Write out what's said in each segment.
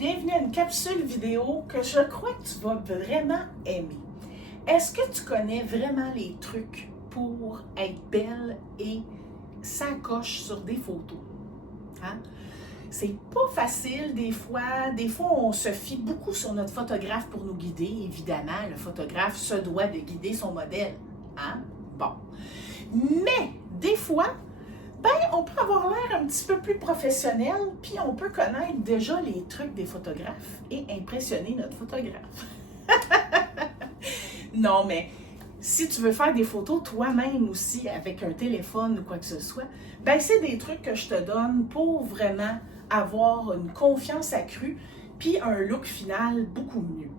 bienvenue à une capsule vidéo que je crois que tu vas vraiment aimer. Est-ce que tu connais vraiment les trucs pour être belle et s'accroche sur des photos? Hein? C'est pas facile des fois. Des fois, on se fie beaucoup sur notre photographe pour nous guider. Évidemment, le photographe se doit de guider son modèle. Hein? Bon. Mais des fois, on peut avoir l'air un petit peu plus professionnel, puis on peut connaître déjà les trucs des photographes et impressionner notre photographe. Non, mais si tu veux faire des photos toi-même aussi avec un téléphone ou quoi que ce soit, c'est des trucs que je te donne pour vraiment avoir une confiance accrue puis un look final beaucoup mieux.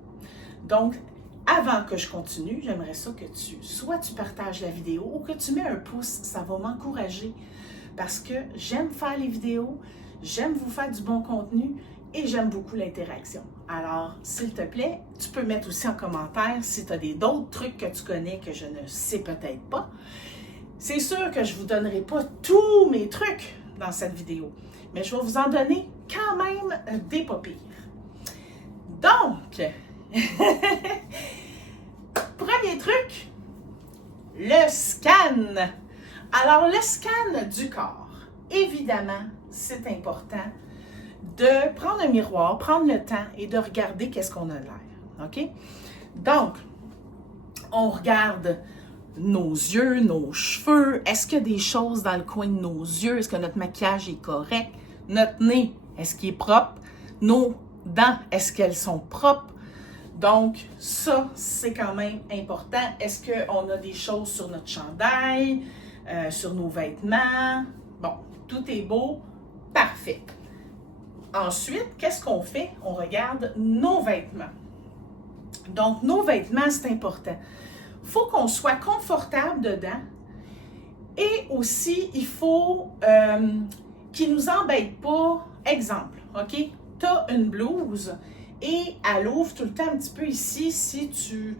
Donc, avant que je continue, j'aimerais ça que tu partages la vidéo ou que tu mets un pouce, ça va m'encourager parce que j'aime faire les vidéos, j'aime vous faire du bon contenu et j'aime beaucoup l'interaction. Alors, s'il te plaît, tu peux mettre aussi en commentaire si tu as d'autres trucs que tu connais que je ne sais peut-être pas. C'est sûr que je ne vous donnerai pas tous mes trucs dans cette vidéo, mais je vais vous en donner quand même des pas pires. Donc, premier truc, le scan. Alors, le scan du corps, évidemment, c'est important de prendre un miroir, prendre le temps et de regarder qu'est-ce qu'on a l'air. OK? Donc, on regarde nos yeux, nos cheveux. Est-ce qu'il y a des choses dans le coin de nos yeux? Est-ce que notre maquillage est correct? Notre nez, est-ce qu'il est propre? Nos dents, est-ce qu'elles sont propres? Donc, ça, c'est quand même important. Est-ce qu'on a des choses sur notre chandail, sur nos vêtements? Bon, tout est beau, parfait. Ensuite, qu'est-ce qu'on fait? On regarde nos vêtements. Donc, nos vêtements, c'est important. Il faut qu'on soit confortable dedans et aussi, il faut qu'ils ne nous embêtent pas. Exemple, OK? Tu as une blouse et elle ouvre tout le temps un petit peu ici. Si tu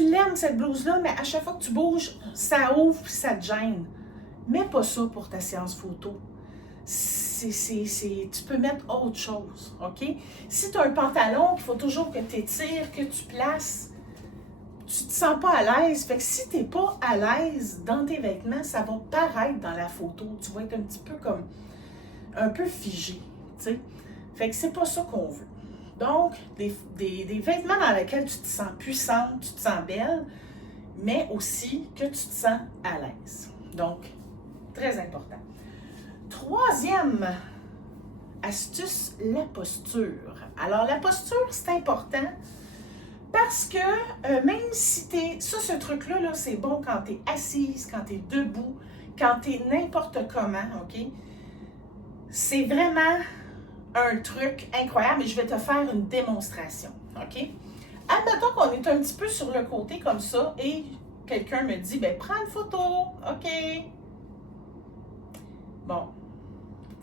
l'aimes cette blouse-là, mais à chaque fois que tu bouges, ça ouvre et ça te gêne. Mets pas ça pour ta séance photo. Tu peux mettre autre chose, OK? Si tu as un pantalon qu'il faut toujours que tu étires, que tu places, tu ne te sens pas à l'aise. Fait que si tu n'es pas à l'aise dans tes vêtements, ça va paraître dans la photo. Tu vas être un petit peu comme, un peu figé, tu sais? Fait que c'est pas ça qu'on veut. Donc, des vêtements dans lesquels tu te sens puissante, tu te sens belle, mais aussi que tu te sens à l'aise. Donc, très important. Troisième astuce, la posture. Alors, la posture, c'est important parce que même si ce truc-là, c'est bon quand tu es assise, quand tu es debout, quand tu es n'importe comment, OK? C'est vraiment un truc incroyable et je vais te faire une démonstration, OK? Admettons qu'on est un petit peu sur le côté comme ça et quelqu'un me dit, prends une photo, OK? Bon,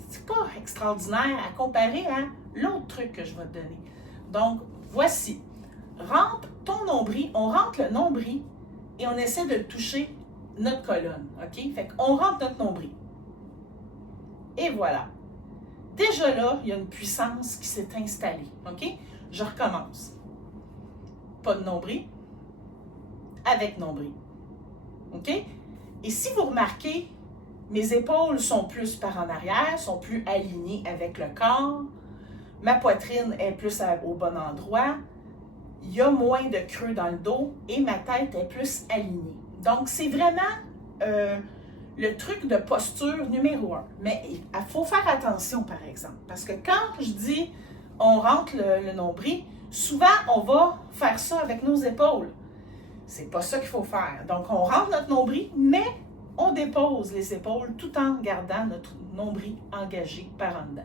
c'est pas extraordinaire à comparer à l'autre truc que je vais te donner. Donc, voici. Rentre ton nombril, on rentre le nombril et on essaie de toucher notre colonne, OK? Fait qu'on rentre notre nombril. Et voilà. Déjà là, il y a une puissance qui s'est installée, OK? Je recommence. Pas de nombril, avec nombril, OK? Et si vous remarquez, mes épaules sont plus par en arrière, sont plus alignées avec le corps. Ma poitrine est plus au bon endroit. Il y a moins de creux dans le dos et ma tête est plus alignée. Donc, c'est vraiment le truc de posture numéro 1. Mais il faut faire attention, par exemple, parce que quand je dis on rentre le nombril, souvent, on va faire ça avec nos épaules. C'est pas ça qu'il faut faire. Donc, on rentre notre nombril, mais on dépose les épaules tout en gardant notre nombril engagé par en dedans.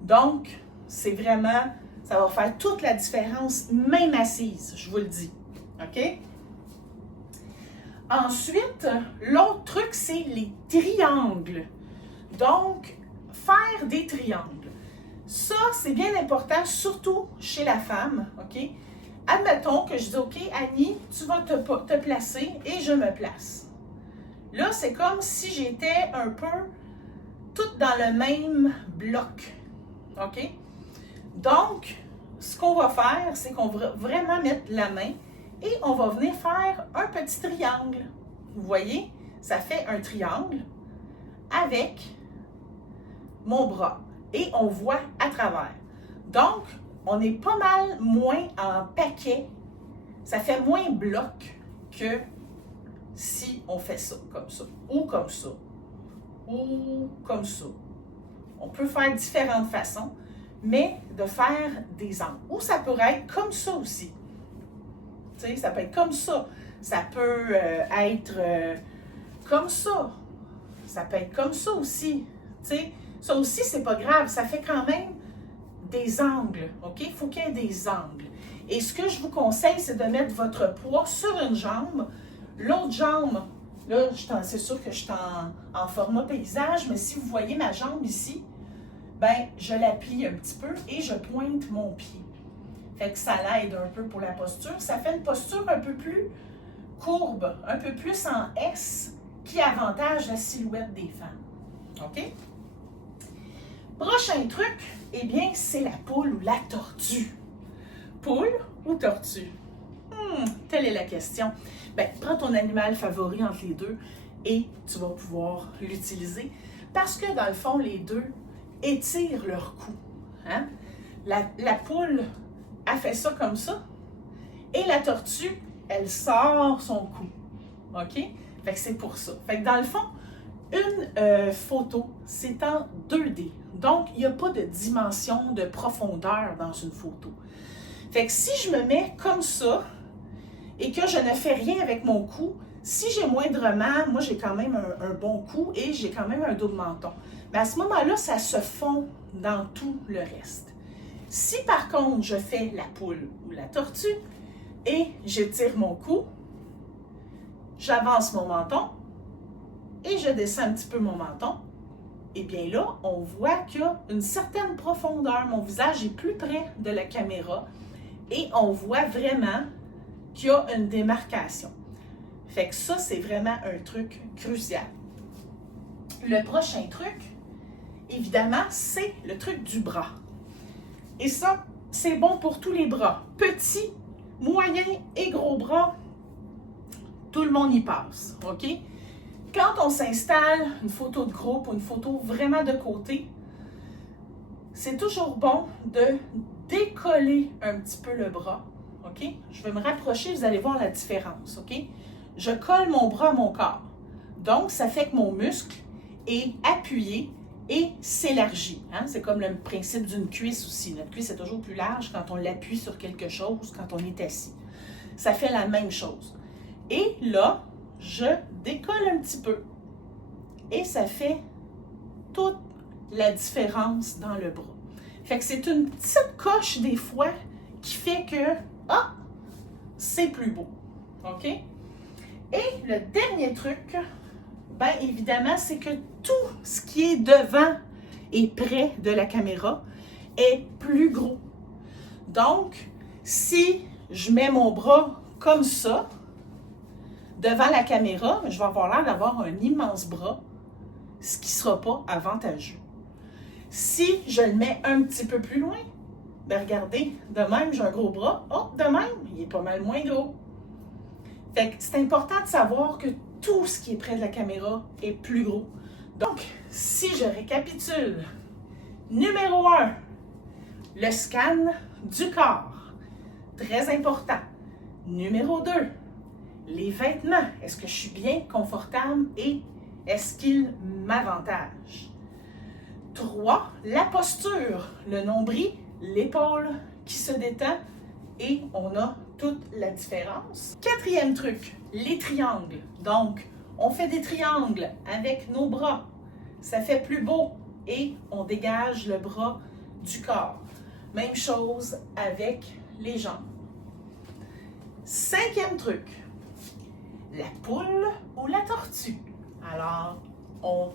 Donc, c'est vraiment, ça va faire toute la différence, même assise, je vous le dis. OK? Ensuite, l'autre truc, c'est les triangles. Donc, faire des triangles. Ça, c'est bien important, surtout chez la femme. OK? Admettons que je dis, OK, Annie, tu vas te placer et je me place. Là, c'est comme si j'étais un peu toute dans le même bloc. OK? Donc, ce qu'on va faire, c'est qu'on va vraiment mettre la main et on va venir faire un petit triangle. Vous voyez, ça fait un triangle avec mon bras et on voit à travers. Donc, on est pas mal moins en paquet, ça fait moins bloc que si on fait ça, ou comme ça, ou comme ça. On peut faire différentes façons, mais de faire des angles. Ou ça peut être comme ça aussi. Tu sais, ça peut être comme ça. Ça peut être comme ça. Ça peut être comme ça aussi. Tu sais, ça aussi, c'est pas grave. Ça fait quand même des angles. OK? Il faut qu'il y ait des angles. Et ce que je vous conseille, c'est de mettre votre poids sur une jambe. L'autre jambe, là, c'est sûr que je suis en format paysage, mais si vous voyez ma jambe ici, ben, je la plie un petit peu et je pointe mon pied. Fait que ça l'aide un peu pour la posture. Ça fait une posture un peu plus courbe, un peu plus en S, qui avantage la silhouette des femmes. OK? Prochain truc, eh bien, c'est la poule ou la tortue. Poule ou tortue? Telle est la question. Ben, prends ton animal favori entre les deux et tu vas pouvoir l'utiliser parce que dans le fond, les deux étirent leur cou. Hein? La poule, elle fait ça comme ça et la tortue, elle sort son cou. OK? Fait que c'est pour ça. Fait que dans le fond, une photo, c'est en 2D. Donc, il n'y a pas de dimension de profondeur dans une photo. Fait que si je me mets comme ça et que je ne fais rien avec mon cou, si j'ai moindrement, moi j'ai quand même un bon cou et j'ai quand même un dos de menton. Mais à ce moment-là, ça se fond dans tout le reste. Si par contre, je fais la poule ou la tortue et j'étire mon cou, j'avance mon menton et je descends un petit peu mon menton, et bien là, on voit qu'il y a une certaine profondeur. Mon visage est plus près de la caméra et on voit vraiment qu'il y a une démarcation. Fait que ça, c'est vraiment un truc crucial. Le prochain truc, évidemment, c'est le truc du bras. Et ça, c'est bon pour tous les bras. Petits, moyens et gros bras, tout le monde y passe, OK? Quand on s'installe une photo de groupe ou une photo vraiment de côté, c'est toujours bon de décoller un petit peu le bras, OK? Je vais me rapprocher, vous allez voir la différence, OK? Je colle mon bras à mon corps. Donc, ça fait que mon muscle est appuyé et s'élargit. Hein? C'est comme le principe d'une cuisse aussi. Notre cuisse est toujours plus large quand on l'appuie sur quelque chose, quand on est assis. Ça fait la même chose. Et là, je décolle un petit peu. Et ça fait toute la différence dans le bras. Fait que c'est une petite coche des fois qui fait que, c'est plus beau. OK? Et le dernier truc, bien évidemment, c'est que tout ce qui est devant et près de la caméra est plus gros. Donc, si je mets mon bras comme ça, devant la caméra, je vais avoir l'air d'avoir un immense bras, ce qui ne sera pas avantageux. Si je le mets un petit peu plus loin, bien regardez, de même, j'ai un gros bras. Oh, de même, il est pas mal moins gros. Fait que c'est important de savoir que tout ce qui est près de la caméra est plus gros. Donc, si je récapitule, numéro 1, le scan du corps. Très important. Numéro 2, les vêtements. Est-ce que je suis bien confortable et est-ce qu'ils m'avantagent? 3, la posture. Le nombril, l'épaule qui se détend et on a toute la différence. 4e truc, les triangles. Donc, on fait des triangles avec nos bras. Ça fait plus beau et on dégage le bras du corps. Même chose avec les jambes. 5e truc, la poule ou la tortue. Alors, on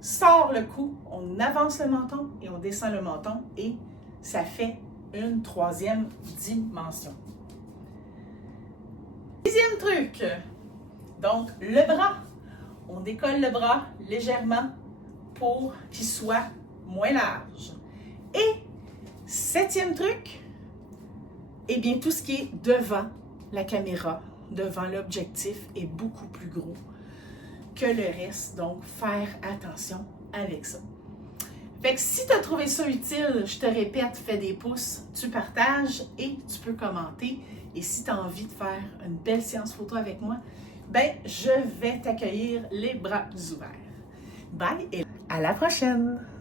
sort le cou, on avance le menton et on descend le menton et ça fait une 3e dimension. 6e truc, donc le bras. On décolle le bras légèrement pour qu'il soit moins large. Et 7e truc, eh bien, tout ce qui est devant la caméra, devant l'objectif est beaucoup plus gros que le reste. Donc, faire attention avec ça. Fait que si tu as trouvé ça utile, je te répète, fais des pouces, tu partages et tu peux commenter. Et si tu as envie de faire une belle séance photo avec moi, ben je vais t'accueillir les bras ouverts. Bye et à la prochaine!